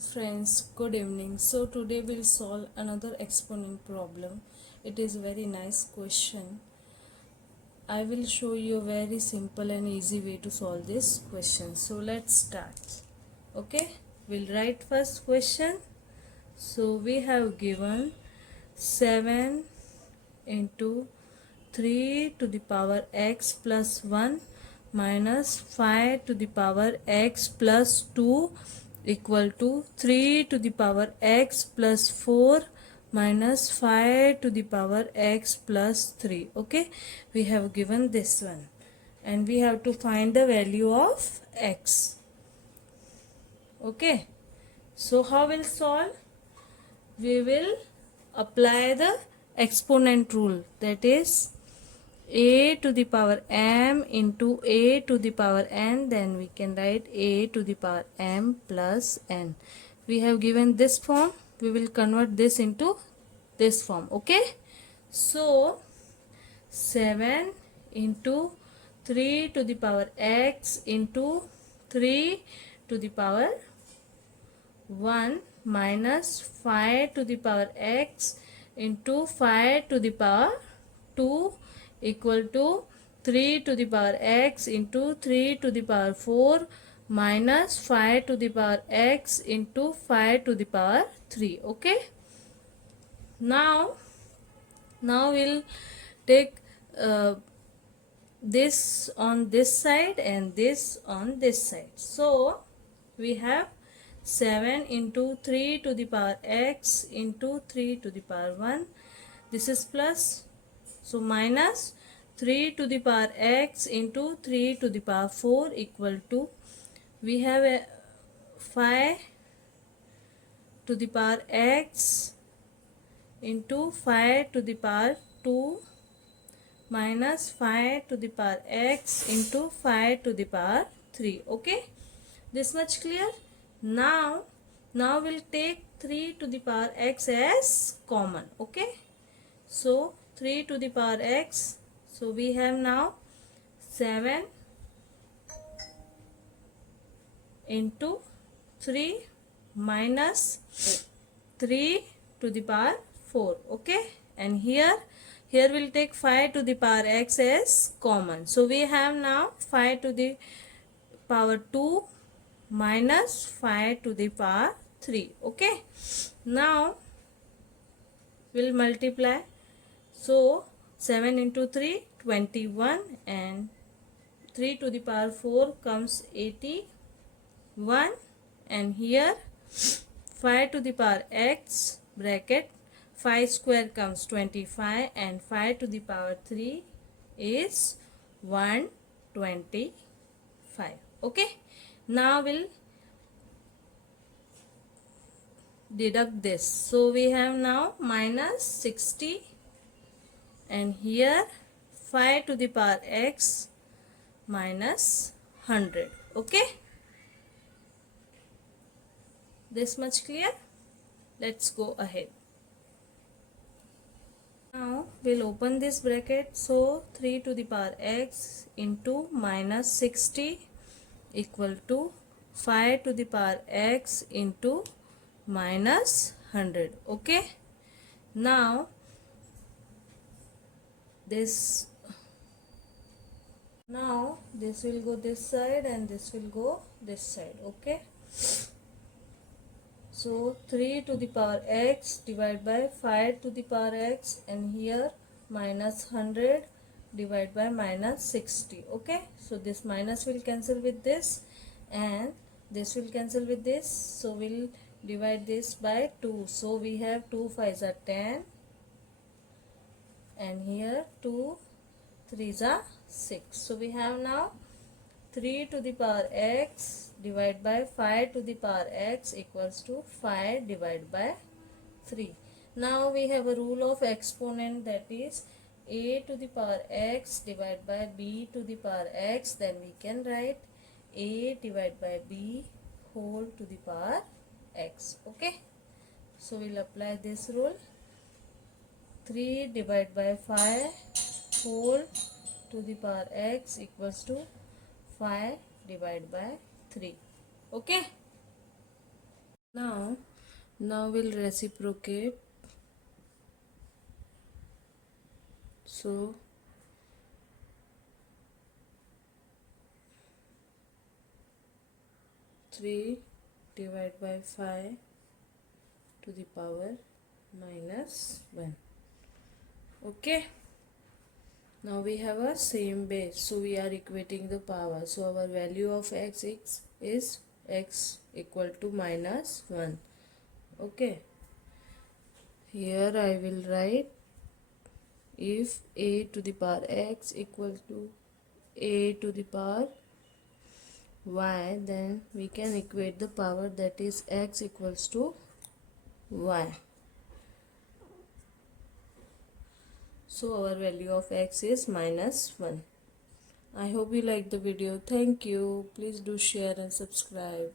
Friends, good evening. So today we'll solve another exponent problem. It is a very nice question. I will show you a very simple and easy way to solve this question. So let's start. Okay, we'll write first question. So we have given 7 into 3 to the power x plus 1 minus 5 to the power x plus 2 equal to 3 to the power x plus 4 minus 5 to the power x plus 3. Okay, we have given this one and we have to find the value of x. Okay, so how we'll solve? We will apply the exponent rule, that is a to the power m into a to the power n, then we can write a to the power m plus n. We have given this form, we will convert this into this form. Okay, so 7 into 3 to the power x into 3 to the power 1 minus 5 to the power x into 5 to the power 2 equal to 3 to the power x into 3 to the power 4 minus 5 to the power x into 5 to the power 3. Okay, now we'll take this on this side and this on this side. So we have 7 into 3 to the power x into 3 to the power 1. This is plus, so minus 3 to the power x into 3 to the power 4 equal to, we have a 5 to the power x into 5 to the power 2 minus 5 to the power x into 5 to the power 3. Okay, this much clear? Now we'll take 3 to the power x as common. Okay, so 3 to the power x, so we have now 7 into 3 minus 3 to the power 4. Okay, and here we'll take 5 to the power x as common. So we have now 5 to the power 2 minus 5 to the power 3. Okay, now we'll multiply. So 7 into 3, 21, and 3 to the power 4 comes 81, and here 5 to the power x bracket 5 square comes 25, and 5 to the power 3 is 125. Okay, now we'll deduct this. So we have now minus 60, and here 5 to the power x minus 100. Okay, this much clear? Let's go ahead. Now we'll open this bracket. So 3 to the power x into minus 60 equal to 5 to the power x into minus 100. Okay, now this will go this side and this will go this side. Okay, so 3 to the power x divided by 5 to the power x, and here minus 100 divided by minus 60. Okay, so this minus will cancel with this and this will cancel with this, so we'll divide this by 2. So we have 2 5s are 10, and here 2 3s are 6. So we have now 3 to the power x divided by 5 to the power x equals to 5 divided by 3. Now we have a rule of exponent, that is a to the power x divided by b to the power x, then we can write a divided by b whole to the power x. Okay, so we'll apply this rule. 3 divided by 5 whole to the power x equals to 5 divided by 3. Okay. Now we'll reciprocate. So 3 divided by 5 to the power minus 1. Okay. Now we have a same base, so we are equating the power. So our value of x is x equal to minus 1. Okay. Here I will write, if a to the power x equal to a to the power y, then we can equate the power, that is x equals to y. So our value of x is minus 1. I hope you liked the video. Thank you. Please do share and subscribe.